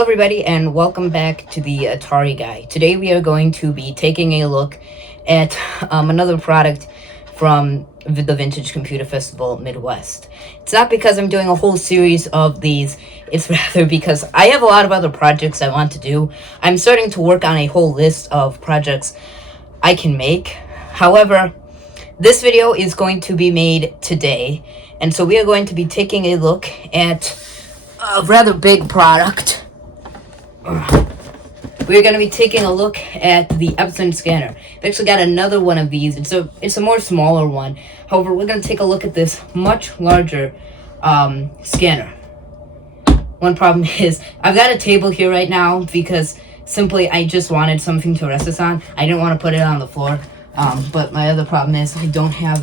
Hello everybody and welcome back to the Atari Guy. Today we are going to be taking a look at another product from the Vintage Computer Festival Midwest. It's not because I'm doing a whole series of these, it's rather because I have a lot of other projects I want to do. I'm starting to work on a whole list of projects I can make. However, this video is going to be made today, and so we are going to be taking a look at a rather big product. We're going to be taking a look at the Epson scanner. I've actually got another one of these. It's a more smaller one. However, we're going to take a look at this much larger scanner. One problem is I've got a table here right now because simply I just wanted something to rest this on. I didn't want to put it on the floor. But my other problem is I don't have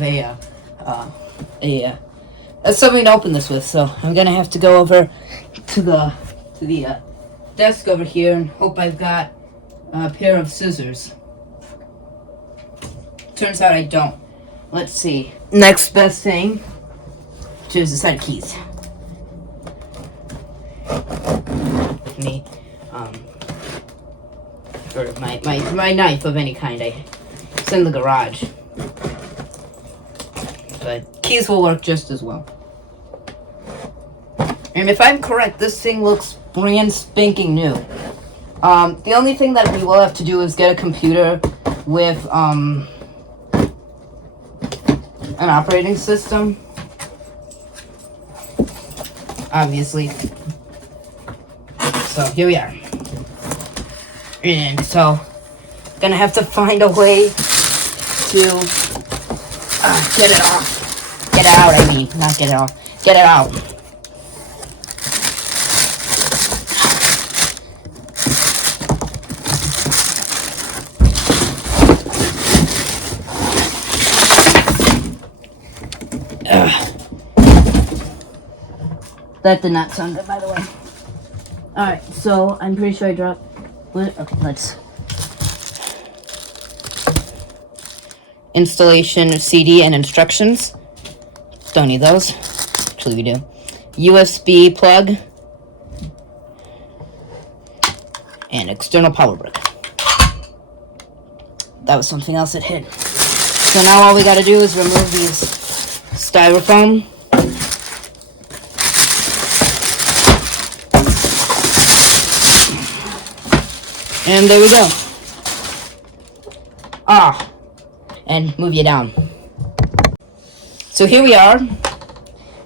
something to open this with, so I'm gonna have to go over to the desk over here and hope I've got a pair of scissors. Turns out I don't. Let's see. Next best thing, choose a set of keys. Me, sort of my knife of any kind. It's in the garage, but keys will work just as well. And if I'm correct, this thing looks brand spanking new. The only thing that we will have to do is get a computer with an operating system, obviously. So here we are, and so gonna have to find a way to get it off. Get it out, I mean. Not get it off. Get it out. That did not sound good, by the way. Alright, so I'm pretty sure I dropped... Okay, let's... Installation of CD and instructions. Don't need those. Actually, we do. USB plug. And external power brick. That was something else that hit. So now all we gotta do is remove these styrofoam. And there we go. And move you down. So here we are.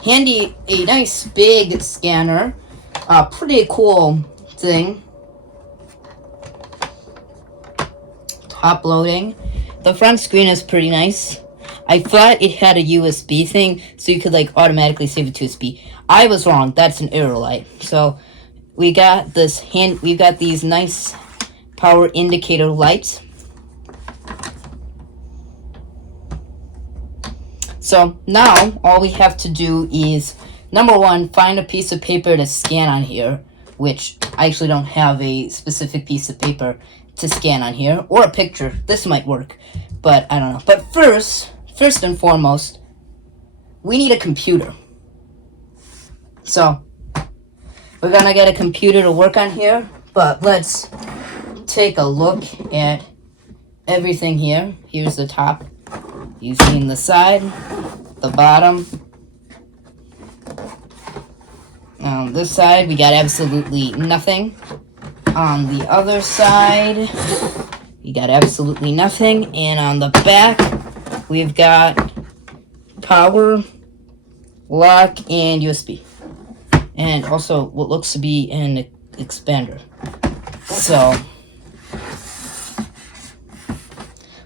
Handy, a nice big scanner. Pretty cool thing. Top loading. The front screen is pretty nice. I thought it had a USB thing, so you could like automatically save it to USB. I was wrong. That's an arrow light. So we got we've got these nice power indicator lights. So now all we have to do is, number one, find a piece of paper to scan on here, which I actually don't have a specific piece of paper to scan on here, or a picture. This might work, but I don't know. But first and foremost, we need a computer. So we're gonna get a computer to work on here, but let's take a look at everything here. Here's the top. You've seen the side, the bottom. On this side, we got absolutely nothing. On the other side, we got absolutely nothing. And on the back, we've got power, lock, and USB. And also what looks to be an expander. So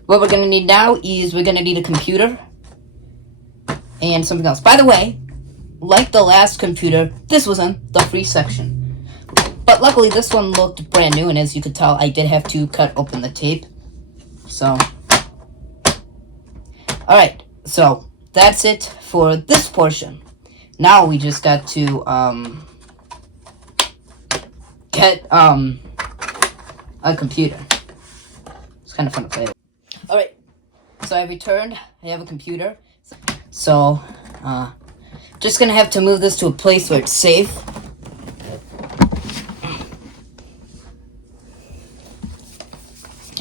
what we're going to need now is we're going to need a computer and something else. By the way, like the last computer, this was in the free section. But luckily, this one looked brand new, and as you could tell, I did have to cut open the tape. So, alright, so that's it for this portion. Now we just got to get a computer. It's kind of fun to play with. Alright, so I returned. I have a computer. So, just gonna have to move this to a place where it's safe.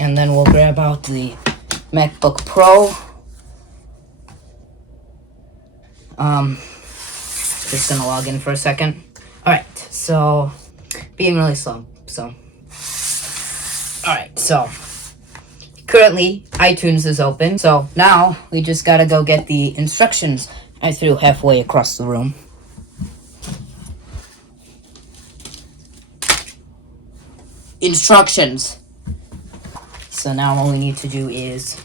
And then we'll grab out the MacBook Pro. Just gonna log in for a second. Alright, so being really slow, so alright, so currently iTunes is open, so now we just gotta go get the instructions I threw halfway across the room. Instructions. So now all we need to do is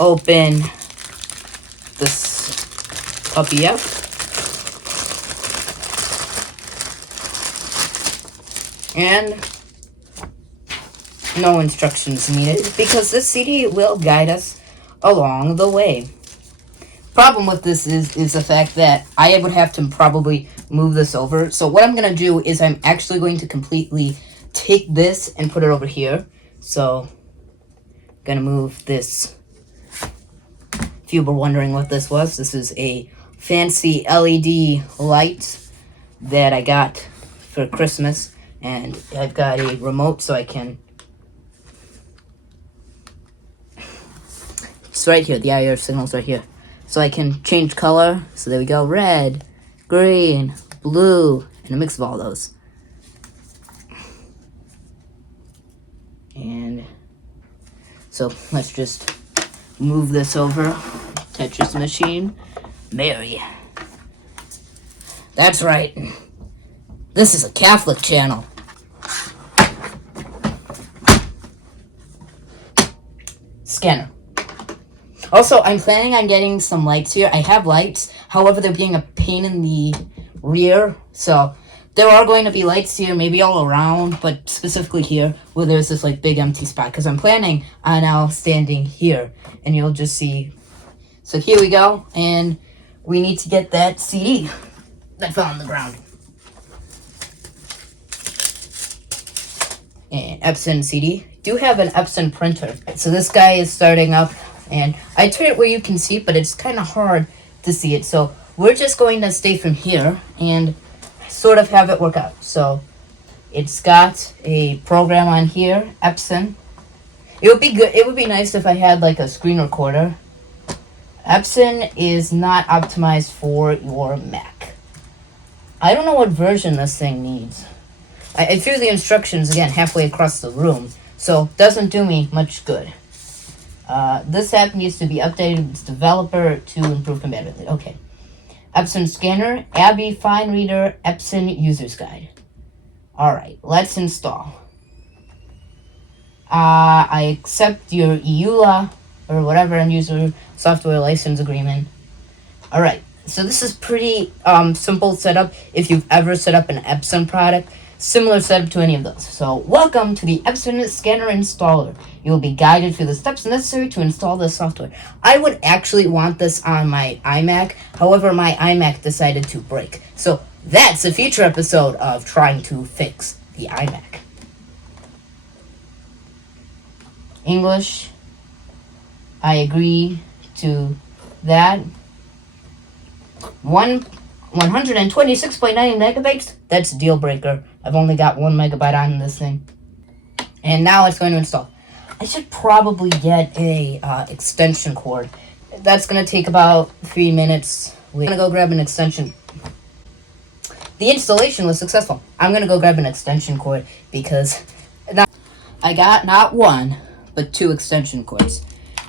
open this puppy up. And no instructions needed because this CD will guide us along the way. Problem with this is the fact that I would have to probably move this over. So what I'm going to do is I'm actually going to completely take this and put it over here. So I'm going to move this. If you were wondering what this was, this is a fancy LED light that I got for Christmas. And I've got a remote so I can... It's right here, the IR signal's right here. So I can change color. So there we go, red, green, blue, and a mix of all those. And so let's just move this over. Tetris machine. Mary. That's right. This is a Catholic channel. Scanner. Also, I'm planning on getting some lights here. I have lights, however, they're being a pain in the rear. So there are going to be lights here, maybe all around, but specifically here, where there's this like big empty spot. Because I'm planning on now standing here, and you'll just see. So here we go, and we need to get that CD that fell on the ground. And Epson CD. Do have an Epson printer. So this guy is starting up, and I turn it where you can see it, but it's kind of hard to see it. So we're just going to stay from here and sort of have it work out. So it's got a program on here, Epson. It would be good. It would be nice if I had like a screen recorder. Epson is not optimized for your Mac. I don't know what version this thing needs. I threw the instructions again halfway across the room, so doesn't do me much good. This app needs to be updated with its developer to improve compatibility. Okay. Epson scanner, Abby Fine Reader, Epson User's Guide. Alright, let's install. I accept your EULA or whatever end user software license agreement. Alright, so this is pretty simple setup if you've ever set up an Epson product. Similar setup to any of those. So, welcome to the Epson Scanner Installer. You will be guided through the steps necessary to install this software. I would actually want this on my iMac. However, my iMac decided to break. So, that's a future episode of trying to fix the iMac. English. I agree to that. 126.9 megabytes. That's a deal breaker. I've only got 1 megabyte on this thing. And now it's going to install. I should probably get a extension cord. That's going to take about 3 minutes. We're going to go grab an extension. The installation was successful. I'm going to go grab an extension cord because now I got not one, but 2 extension cords.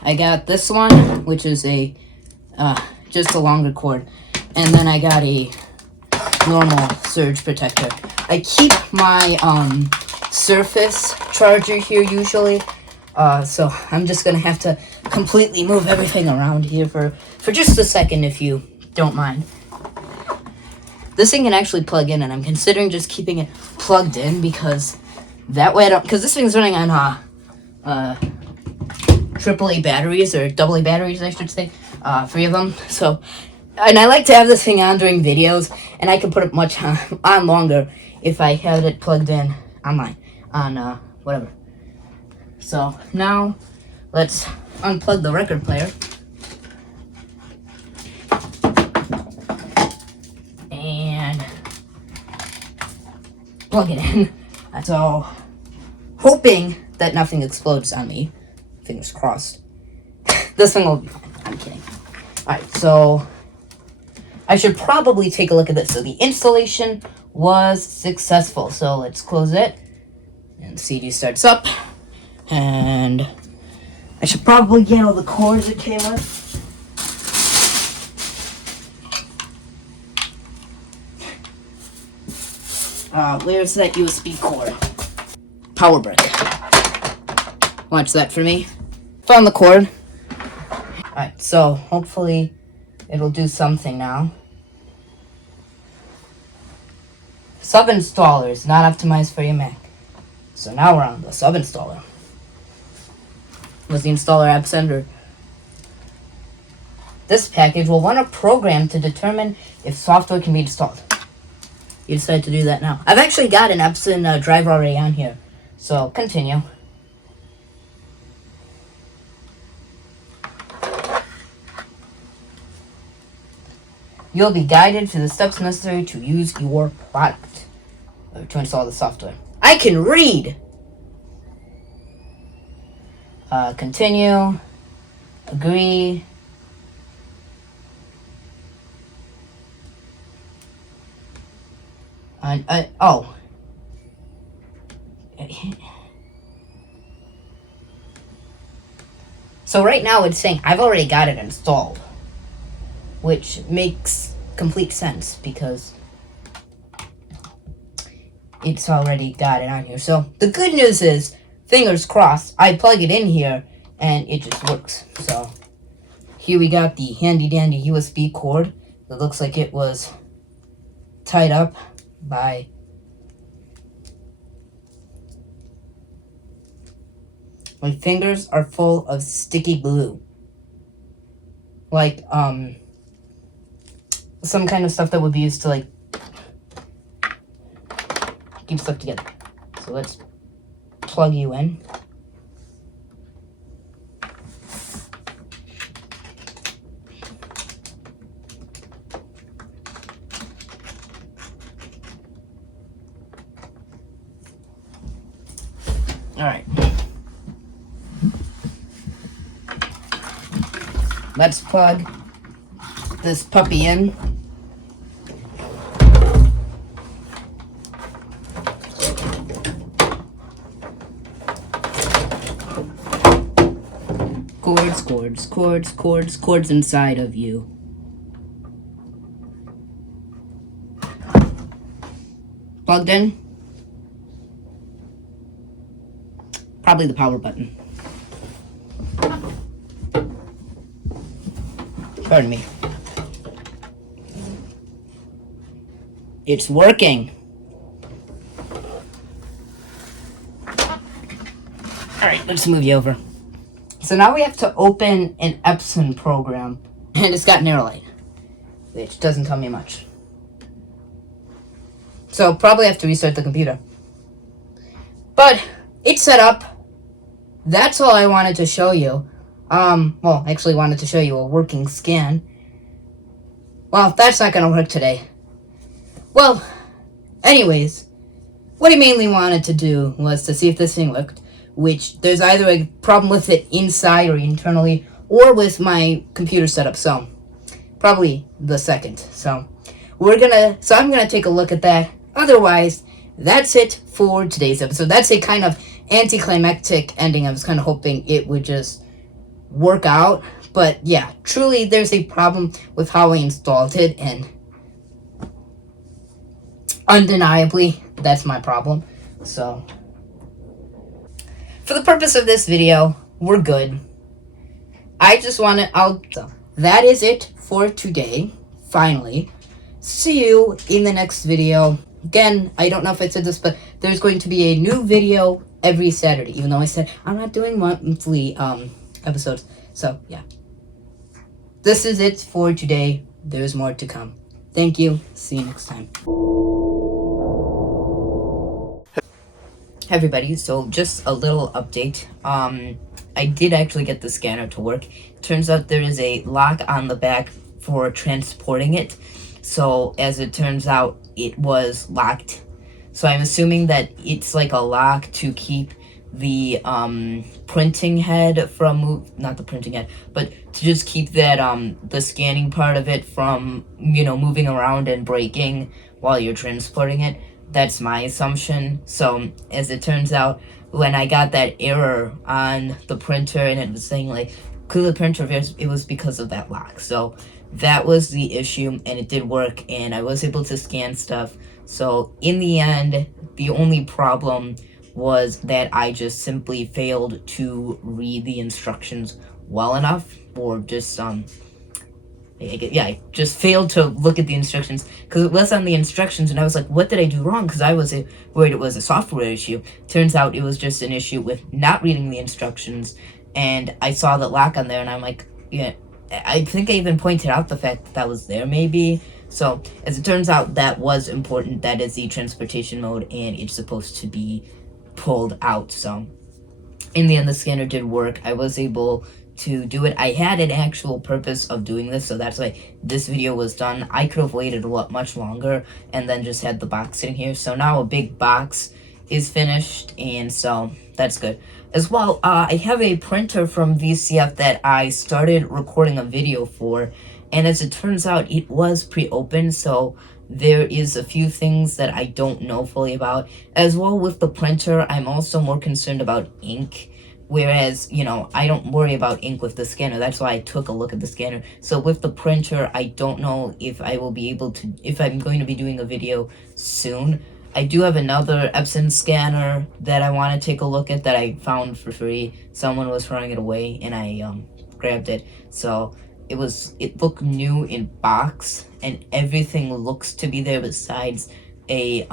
I got this one, which is a just a longer cord. And then I got a normal surge protector. I keep my Surface charger here usually, so I'm just gonna have to completely move everything around here for just a second if you don't mind. This thing can actually plug in, and I'm considering just keeping it plugged in because that way I don't, because this thing's running on AAA batteries, or AA batteries I should say, 3 of them. So, and I like to have this thing on during videos, and I can put it much on longer if I had it plugged in online, on whatever. So now let's unplug the record player. And plug it in. That's all. Hoping that nothing explodes on me. Fingers crossed. This thing will be fine. I'm kidding. Alright, so I should probably take a look at this. So the installation was successful. So let's close it. And the CD starts up. And I should probably get all the cords it came with. Where's that USB cord? Power brick. Watch that for me. Found the cord. Alright, so hopefully it'll do something now. Sub-installer is not optimized for your Mac. So now we're on the sub-installer. Was the installer Epson or... This package will run a program to determine if software can be installed. You decide to do that now. I've actually got an Epson driver already on here. So, continue. You'll be guided through the steps necessary to use your product. Or to install the software. I can read! Continue. Agree. Oh. So right now it's saying I've already got it installed. Which makes complete sense because it's already got it on here. So the good news is, fingers crossed, I plug it in here and it just works. So here we got the handy dandy USB cord that looks like it was tied up by my fingers are full of sticky glue. Like, some kind of stuff that would be used to, like, keep stuff together. So let's plug you in. Alright. Let's plug this puppy in. Cords inside of you. Plugged in. Probably the power button. Pardon me. It's working. Alright, let's move you over. So now we have to open an Epson program. And it's got an error light, which doesn't tell me much. So probably have to restart the computer. But it's set up. That's all I wanted to show you. Well, actually wanted to show you a working scan. Well, that's not gonna work today. Well, anyways, what I mainly wanted to do was to see if this thing worked, which there's either a problem with it inside or internally, or with my computer setup, so probably the second. So I'm gonna take a look at that. Otherwise, that's it for today's episode. That's a kind of anticlimactic ending. I was kind of hoping it would just work out, but yeah, truly there's a problem with how I installed it, and undeniably that's my problem. So for the purpose of this video, we're good. So that is it for today. Finally, see you in the next video. Again, I don't know if I said this, but there's going to be a new video every Saturday, even though I said I'm not doing monthly episodes. So yeah, this is it for today. There's more to come. Thank you. See you next time. Hey everybody, so just a little update. I did actually get the scanner to work. Turns out there is a lock on the back for transporting it. So as it turns out, it was locked. So I'm assuming that it's like a lock to keep the printing head from not the printing head, but to just keep that the scanning part of it from, you know, moving around and breaking while you're transporting it. That's my assumption. So as it turns out, when I got that error on the printer and it was saying like clear the printer, it was because of that lock. So that was the issue, and it did work, and I was able to scan stuff. So in the end, the only problem was that I just simply failed to read the instructions well enough, or just I just failed to look at the instructions because it was on the instructions, and I was like, what did I do wrong? Because I was worried it was a software issue. Turns out it was just an issue with not reading the instructions, and I saw that lock on there, and I'm like, yeah, I think I even pointed out the fact that was there maybe. So as it turns out, that was important. That is the transportation mode, and it's supposed to be pulled out. So in the end, the scanner did work. I was able to do it. I had an actual purpose of doing this, so that's why this video was done. I could have waited a lot much longer and then just had the box sitting here. So now a big box is finished, and so that's good. As well, I have a printer from VCF that I started recording a video for, and as it turns out, it was pre-opened, so there is a few things that I don't know fully about. As well, with the printer, I'm also more concerned about ink, whereas, you know, I don't worry about ink with the scanner. That's why I took a look at the scanner. So with the printer, I don't know if I will be able to, if I'm going to be doing a video soon. I do have another Epson scanner that I want to take a look at that I found for free. Someone was throwing it away, and I grabbed it. So it looked new in box, and everything looks to be there besides a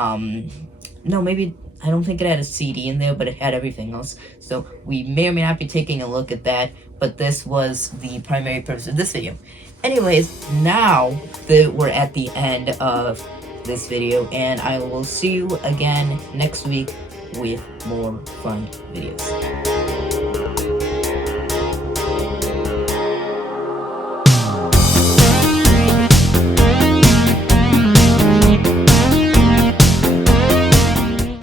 no, maybe I don't think it had a CD in there, but it had everything else. So we may or may not be taking a look at that, but this was the primary purpose of this video. Anyways, now that we're at the end of this video, and I will see you again next week with more fun videos.